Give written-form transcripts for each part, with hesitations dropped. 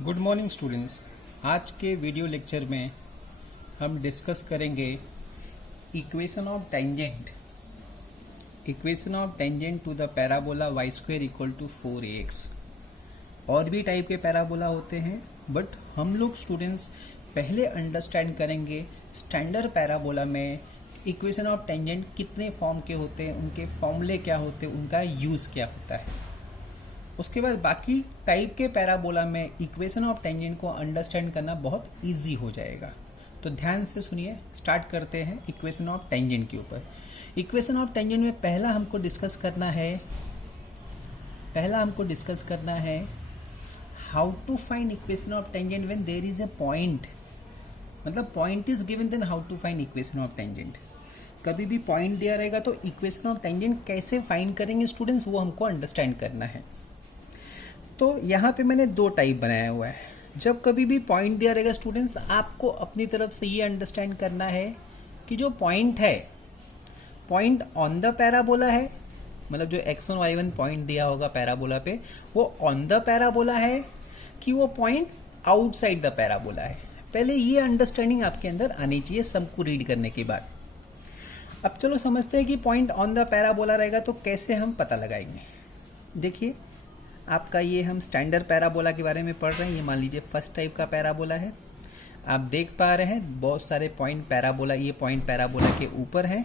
Good morning students. आज के video lecture में हम डिस्कस करेंगे equation of tangent to the parabola y square equal to 4ax। और भी टाइप के पैराबोला होते हैं, बट हम लोग स्टूडेंट्स पहले अंडरस्टैंड करेंगे स्टैंडर्ड पैराबोला में इक्वेशन ऑफ टेंजेंट कितने फॉर्म के होते हैं, उनके फॉर्मूले क्या होते हैं, उनका यूज़ क्या होता है। उसके बाद बाकी टाइप के पैराबोला में इक्वेशन ऑफ टेंजेंट को अंडरस्टैंड करना बहुत इजी हो जाएगा। तो ध्यान से सुनिए, स्टार्ट करते हैं इक्वेशन ऑफ टेंजेंट के ऊपर। इक्वेशन ऑफ टेंजेंट में पहला हमको डिस्कस करना है how to find equation of tangent when there is a point. मतलब point is given, then how to find equation of tangent. कभी भी पॉइंट दिया रहेगा तो इक्वेशन ऑफ टेंजेंट कैसे फाइंड करेंगे स्टूडेंट्स, वो हमको अंडरस्टैंड करना है। तो यहाँ पे मैंने दो टाइप बनाया हुआ है। जब कभी भी पॉइंट दिया रहेगा स्टूडेंट्स, आपको अपनी तरफ से ये अंडरस्टैंड करना है कि जो पॉइंट है, पॉइंट ऑन द पैराबोला है, मतलब जो x1 y1 पॉइंट दिया होगा पैराबोला पे, वो ऑन द पैराबोला है कि वो पॉइंट आउटसाइड द पैराबोला है। पहले ये अंडरस्टैंडिंग आपके अंदर आनी चाहिए सबको रीड करने के बाद। अब चलो समझते हैं कि पॉइंट ऑन द पैराबोला रहेगा तो कैसे हम पता लगाएंगे। देखिए, आपका ये हम स्टैंडर्ड पैराबोला के बारे में पढ़ रहे हैं। ये मान लीजिए फर्स्ट टाइप का पैराबोला है। आप देख पा रहे हैं बहुत सारे पॉइंट पैराबोला, ये पॉइंट पैराबोला के ऊपर है,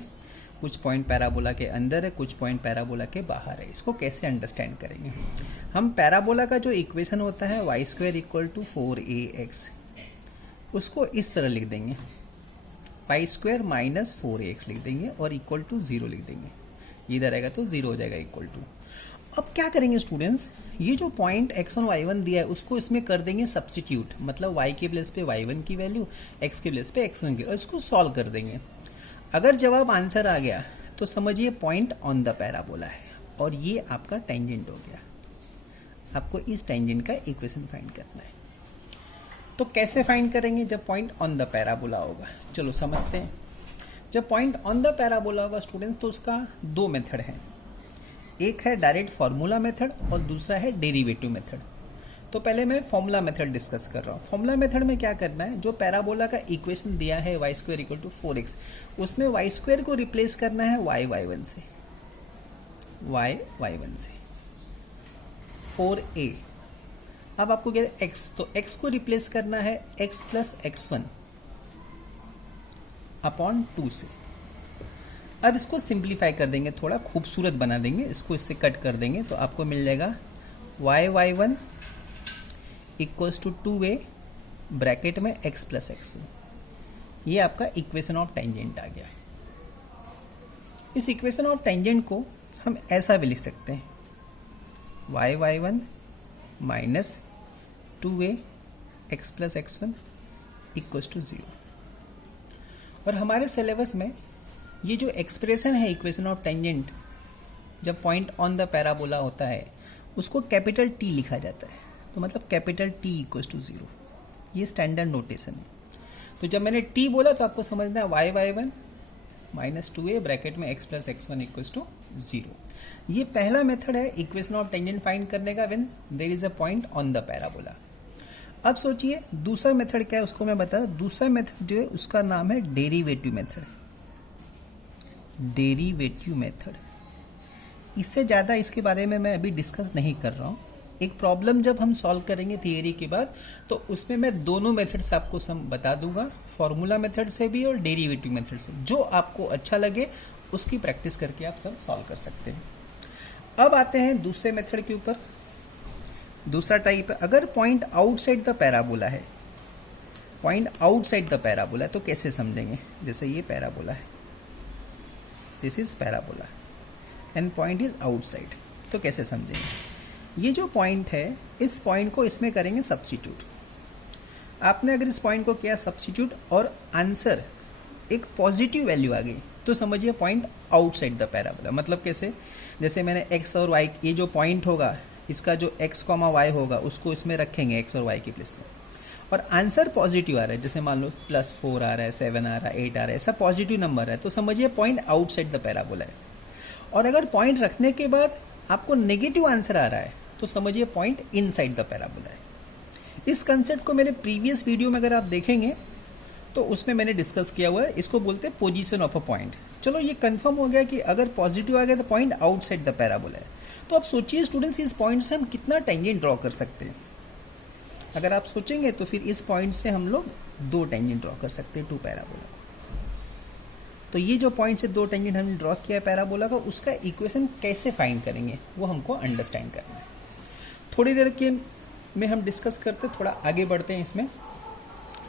कुछ पॉइंट पैराबोला के अंदर है, कुछ पॉइंट पैराबोला के बाहर है। इसको कैसे अंडरस्टैंड करेंगे हम? पैराबोला का जो इक्वेशन होता है y square equal to 4ax, उसको इस तरह लिख देंगे, y स्क्वायर माइनस 4ax लिख देंगे और इक्वल टू 0 लिख देंगे। इधर आएगा तो 0 हो जाएगा इक्वल टू। अब क्या करेंगे स्टूडेंट्स, ये जो पॉइंट x1 y1 दिया है उसको इसमें कर देंगे सब्स्टिट्यूट, मतलब y के प्लेस पे y1 की वैल्यू, x के प्लेस पे x1 की, और इसको सॉल्व कर देंगे। अगर जवाब आंसर आ गया तो समझिए पॉइंट ऑन द पैराबोला है और ये आपका टेंजेंट हो गया। आपको इस टेंजेंट का इक्वेशन फाइंड करना है। तो कैसे फाइंड करेंगे जब पॉइंट ऑन द पैराबोला होगा? चलो समझते हैं। जब पॉइंट ऑन द पैराबोला होगा स्टूडेंट्स तो उसका दो मेथड है। एक है डायरेक्ट फार्मूला मेथड और दूसरा है डेरिवेटिव मेथड। तो पहले मैं फार्मूला मेथड डिस्कस कर रहा हूँ। फार्मूला मेथड में क्या करना है, जो पैराबोला का इक्वेशन दिया है y square equal to 4x, उसमें y स्क्वायर को रिप्लेस करना है y1 से, y1 से 4a। अब आपको क्या है x, तो x को रिप्लेस करना है x प्लस x1 अपॉन 2 से। अब इसको सिंप्लीफाई कर देंगे, थोड़ा खूबसूरत बना देंगे, इसको इससे कट कर देंगे तो आपको मिल जाएगा y1 equals to 2a bracket में x प्लस x1। ये आपका इक्वेशन ऑफ टेंजेंट आ गया। इस इक्वेशन ऑफ टेंजेंट को हम ऐसा भी लिख सकते हैं y1 minus 2a x plus x1 equals to 0। और हमारे सिलेबस में ये जो एक्सप्रेशन है इक्वेशन ऑफ टेंजेंट, जब पॉइंट ऑन द पैराबोला होता है उसको कैपिटल T लिखा जाता है। तो मतलब कैपिटल T इक्वल्स टू 0, ये स्टैंडर्ड नोटेशन है। तो जब मैंने T बोला तो आपको समझना है y1 माइनस 2a ब्रैकेट में x plus x1 equals to 0। ये पहला मेथड है इक्वेशन ऑफ टेंजेंट फाइंड करने का when there is a point on the parabola. अब सोचिए दूसरा मेथड क्या है, उसको मैं बता रहा हूँ। दूसरा मेथड जो है उसका नाम है डेरिवेटिव मेथड। डेरिवेटिव मेथड, इससे ज़्यादा इसके बारे में मैं अभी डिस्कस नहीं कर रहा हूँ। एक प्रॉब्लम जब हम सॉल्व करेंगे थियरी के बाद तो उसमें मैं दोनों मेथड्स आपको सब बता दूंगा, फॉर्मूला मेथड से भी और डेरिवेटिव मेथड से। जो आपको अच्छा लगे उसकी प्रैक्टिस करके आप सब सॉल्व कर सकते हैं। अब आते हैं दूसरे मेथड के ऊपर। दूसरा टाइप है, अगर पॉइंट आउटसाइड द पैराबोला है, पॉइंट आउटसाइड द पैराबोला तो कैसे समझेंगे? जैसे ये पैराबोला है, this is parabola and point is outside, तो कैसे समझेंगे? ये जो पॉइंट है, इस पॉइंट को इसमें करेंगे सब्स्टिट्यूट। आपने अगर इस पॉइंट को किया सब्स्टिट्यूट और आंसर एक पॉजिटिव वैल्यू आ गई तो समझिए पॉइंट आउटसाइड द पैराबोला। मतलब कैसे? जैसे मैंने x और y, ये जो पॉइंट होगा इसका जो x, y होगा उसको इसमें रखेंगे x और y की प्लेस में, और आंसर पॉजिटिव आ रहा है, जैसे मान लो +4 आ रहा है, 7 आ रहा है, 8 आ रहा है, ऐसा पॉजिटिव नंबर है, तो समझिए पॉइंट आउटसाइड द पैराबोला है। और अगर पॉइंट रखने के बाद आपको नेगेटिव आंसर आ रहा है तो समझिए पॉइंट इनसाइड द पैराबोला है। इस कंसेप्ट को मेरे प्रीवियस वीडियो में अगर आप देखेंगे तो उसमें मैंने डिस्कस किया हुआ है, इसको बोलते हैं पोजीशन ऑफ अ पॉइंट। चलो ये कंफर्म हो गया कि अगर पॉजिटिव आ गया तो पॉइंट आउटसाइड द पैराबोला है। तो अब सोचिए स्टूडेंट्स, इस पॉइंट से हम कितना टेंजेंट ड्रॉ कर सकते हैं। अगर आप सोचेंगे तो फिर इस पॉइंट से हम लोग 2 टेंजेंट ड्रॉ कर सकते हैं टू पैराबोला। तो ये जो पॉइंट से 2 टेंजेंट हमने ड्रॉ किया है पैराबोला का, उसका इक्वेशन कैसे फाइंड करेंगे वो हमको अंडरस्टैंड करना है। थोड़ी देर के में हम डिस्कस करते, थोड़ा आगे बढ़ते हैं इसमें।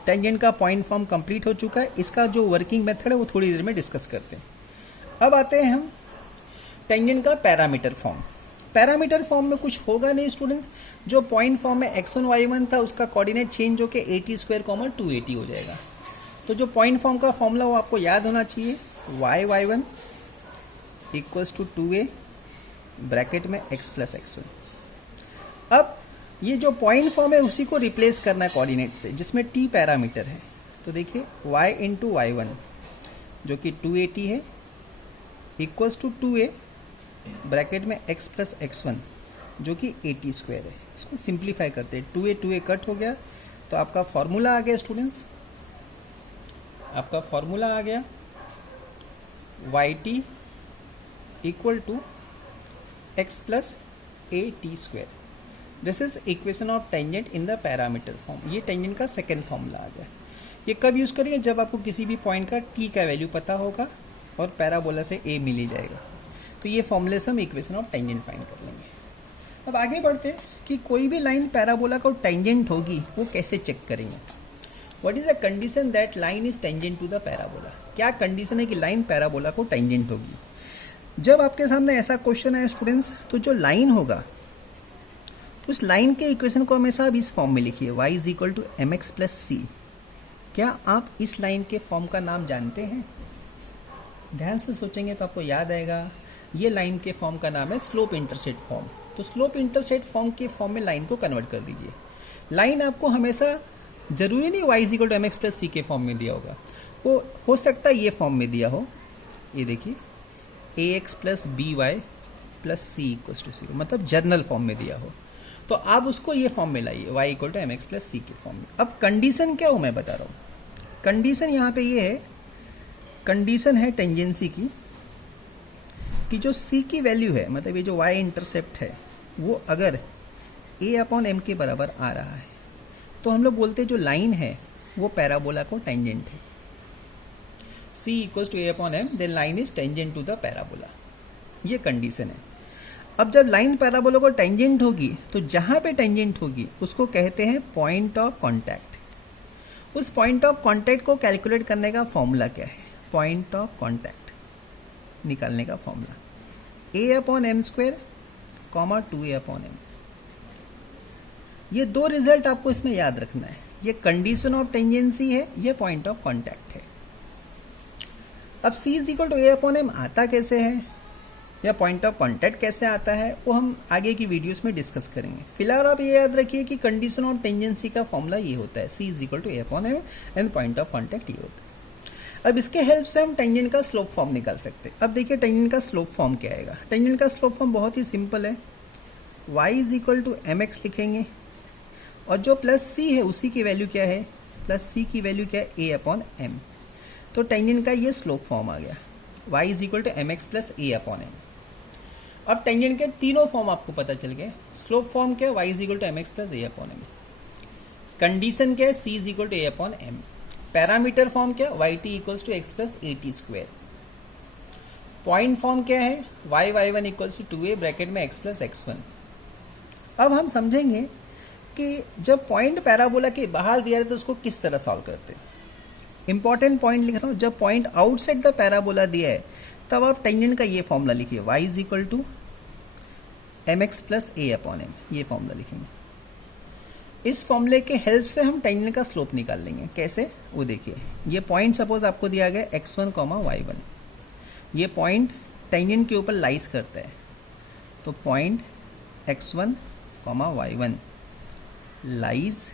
टेंजेंट का पॉइंट फॉर्म कंप्लीट हो चुका है, इसका जो वर्किंग मेथड है वो थोड़ी देर में डिस्कस करते हैं। अब आते हैं हम टेंजेंट का पैरामीटर फॉर्म। पैरामीटर फॉर्म में कुछ होगा नहीं स्टूडेंट्स, जो पॉइंट फॉर्म में x1 y1 था उसका कोऑर्डिनेट चेंज होकर 80² 280 हो जाएगा। तो जो पॉइंट फॉर्म का फॉर्मूला वो आपको याद होना चाहिए, y1 equals to 2a bracket में x प्लस x1। अब ये जो पॉइंट फॉर्म है उसी को रिप्लेस करना है कोऑर्डिनेट से, जिसमें t पैरामीटर है। तो देखिए y इंटू y1 जो कि 280 है इक्वल्स टू 2a ब्रैकेट में x प्लस x1 जो कि 80² है। इसको सिंप्लीफाई करते हैं, 2a कट हो गया तो आपका फॉर्मूला आ गया स्टूडेंट्स, आपका फॉर्मूला आ गया yt equal to x plus at²। This is equation of tangent in the parameter form. ये टेंजेंट का सेकेंड फॉर्मूला आ गया। ये कब यूज़ करेंगे, जब आपको किसी भी पॉइंट का t का वैल्यू पता होगा और पैराबोला से a मिल ही जाएगा। तो ये फॉर्मूले से हम इक्वेशन ऑफ टेंजेंट फाइंड कर लेंगे। अब आगे बढ़ते हैं कि कोई भी लाइन पैराबोला को टेंजेंट होगी वो कैसे चेक करेंगे। What is the condition that line is tangent to the parabola. क्या कंडीशन है कि लाइन पैराबोला को टेंजेंट होगी। जब आपके सामने ऐसा क्वेश्चन है स्टूडेंट्स, तो जो लाइन होगा उस लाइन के इक्वेशन को हमेशा आप इस फॉर्म में लिखिए, y is equal to M x plus c. क्या आप इस लाइन के फॉर्म का नाम जानते हैं? ध्यान से सोचेंगे तो आपको याद आएगा, ये लाइन के फॉर्म का नाम है स्लोप इंटरसेप्ट फॉर्म। तो स्लोप इंटरसेप्ट फॉर्म के फॉर्म में लाइन को कन्वर्ट कर दीजिए। लाइन आपको हमेशा जरूरी नहीं y is equal to M x plus c के फॉर्म में दिया होगा, वो हो सकता है ये फॉर्म में दिया हो। ये देखिए a x plus b y plus c equal to 0, मतलब जर्नल फॉर्म में दिया हो। तो आप उसको ये फॉर्म में लाइए, y equal to M x plus c के फॉर्म में। अब कंडीशन क्या हो मैं बता रहा हूँ। कंडीशन यहाँ पे ये है, कंडीशन है टेंजेंसी की, कि जो c की वैल्यू है, मतलब ये जो y इंटरसेप्ट है, वो अगर a/m के बराबर आ रहा है तो हम लोग बोलते हैं जो लाइन है वो पैराबोला को टेंजेंट है। c equals to a/m, then line is tangent to the parabola. ये कंडीशन है। अब जब लाइन पैराबोला को टेंजेंट होगी तो जहां पे टेंजेंट होगी उसको कहते हैं पॉइंट ऑफ कांटेक्ट। उस पॉइंट ऑफ कांटेक्ट को कैलकुलेट करने का फॉर्मूला क्या है, पॉइंट ऑफ कांटेक्ट निकालने का फॉर्मूला a/m² 2a/m। ये 2 रिजल्ट आपको इसमें याद रखना है, ये कंडीशन ऑफ टेंजेंसी है, ये पॉइंट ऑफ कांटेक्ट है। अब c is equal to a/m आता कैसे है या पॉइंट ऑफ कांटेक्ट कैसे आता है वो हम आगे की वीडियोस में डिस्कस करेंगे। फिलहाल आप ये याद रखिए कि कंडीशन ऑफ टेंजेंसी का फॉर्मूला ये होता है, c is equal to a/m and point of contact ये होता है। अब इसके हेल्प से हम टेंजेंट का स्लोप फॉर्म निकाल सकते हैं। अब देखिए टेंजेंट का स्लोप फॉर्म क्या आएगा। टेंजेंट का स्लोप फॉर्म बहुत ही सिंपल है, y is equal to M X लिखेंगे और जो प्लस c है उसी की वैल्यू क्या है, प्लस c की वैल्यू क्या है a/m। तो टेंजेंट का ये स्लोप फॉर्म आ गया, y is equal to M x plus a/m। अब टेंजेंट के तीनों फॉर्म आपको पता चल गए। स्लोप फॉर्म क्या है, y is equal to M x plus a/m। Condition क्या है, c is equal to a/m। Parameter form क्या है, yt equals to x plus at²। Point form क्या है, y1 equals to 2a bracket में x plus x1। अब हम समझेंगे कि जब पॉइंट पैराबोला के बाहर दिया जाए तो उसको किस तरह सॉल्व करते हैं। इंपॉर्टेंट पॉइंट लिख रहा हूँ, जब पॉइंट आउटसाइड द पैराबोला दिया है तब आप टेंजेंट का ये फॉर्मूला लिखिए, y is equal to M x plus a/m। ये फॉर्मूला लिखेंगे। इस फॉर्मूले के हेल्प से हम टेंजेंट का स्लोप निकाल लेंगे। कैसे वो देखिए, ये पॉइंट सपोज आपको दिया गया x1, y1। ये पॉइंट टेंजेंट के ऊपर लाइज करता है, तो point x1, y1 lies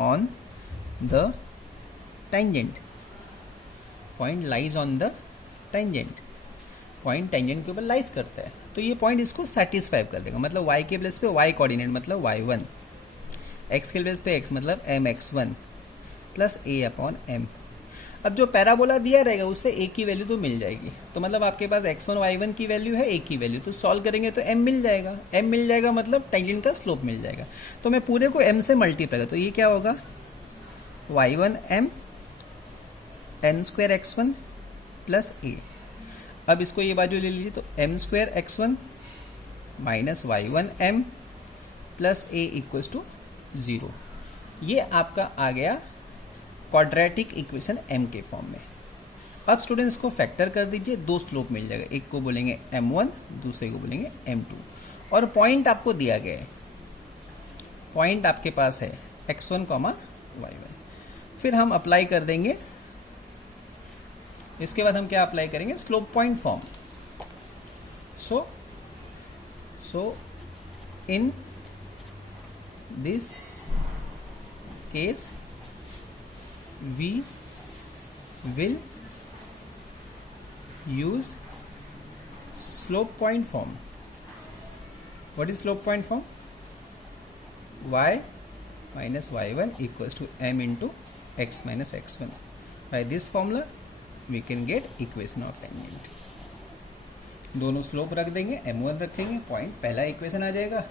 on the tangent. Point lies on the tangent, point tangent के ऊपर लाइज करता है, तो ये पॉइंट इसको सेटिस्फाई कर देगा। मतलब y के प्लेस पे y कोऑर्डिनेट मतलब y1। एक्स के बेस पे एक्स मतलब एम एक्स वन प्लस ए अपॉन एम। अब जो पैराबोला दिया रहेगा उससे ए की वैल्यू तो मिल जाएगी, तो मतलब आपके पास x1 y1 की वैल्यू है, ए की वैल्यू, तो सॉल्व करेंगे तो m मिल जाएगा। m मिल जाएगा मतलब टेंजेंट का स्लोप मिल जाएगा। तो मैं पूरे को m से मल्टीप्लाई करूँ तो ये क्या होगा, y1 m n square x1 plus a. अब इसको ये बाजू ले लीजिए तो m square x1 minus y1 m plus a equals to 0। ये आपका आ गया क्वाड्रेटिक इक्वेशन m के फॉर्म में। अब स्टूडेंट्स को फैक्टर कर दीजिए, दो स्लोप मिल जाएगा, एक को बोलेंगे m1 दूसरे को बोलेंगे m2 और पॉइंट आपको दिया गया है, पॉइंट आपके पास है x1, y1। फिर हम अप्लाई कर देंगे, इसके बाद हम क्या अप्लाई करेंगे, slope point form. So in this case we will use slope point form. What is slope point form? Y minus y1 equals to m into x minus x1. By this formula we can get equation of tangent. दोनों slope रख देंगे, m1 रखेंगे, point पहला equation आ जाएगा,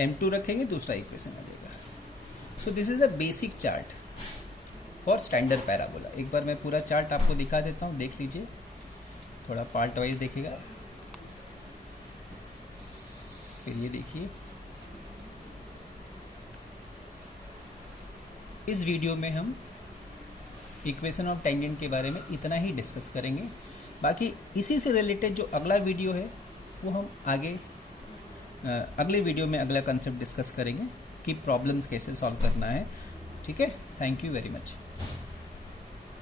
m2 रखेंगे, दूसरा equation आ जाएगा। So this is the basic chart for standard parabola. एक बार मैं पूरा चार्ट आपको दिखा देता हूँ, देख लीजिए, थोड़ा पार्ट वाइज देखिएगा। फिर ये देखिए, इस वीडियो में हम इक्वेशन ऑफ टेंजेंट के बारे में इतना ही डिस्कस करेंगे। बाकी इसी से रिलेटेड जो अगला वीडियो है वो हम आगे अगले वीडियो में अगला कंसेप्ट डिस्कस करेंगे कि प्रॉब्लम्स कैसे सॉल्व करना है। ठीक है, थैंक यू वेरी मच।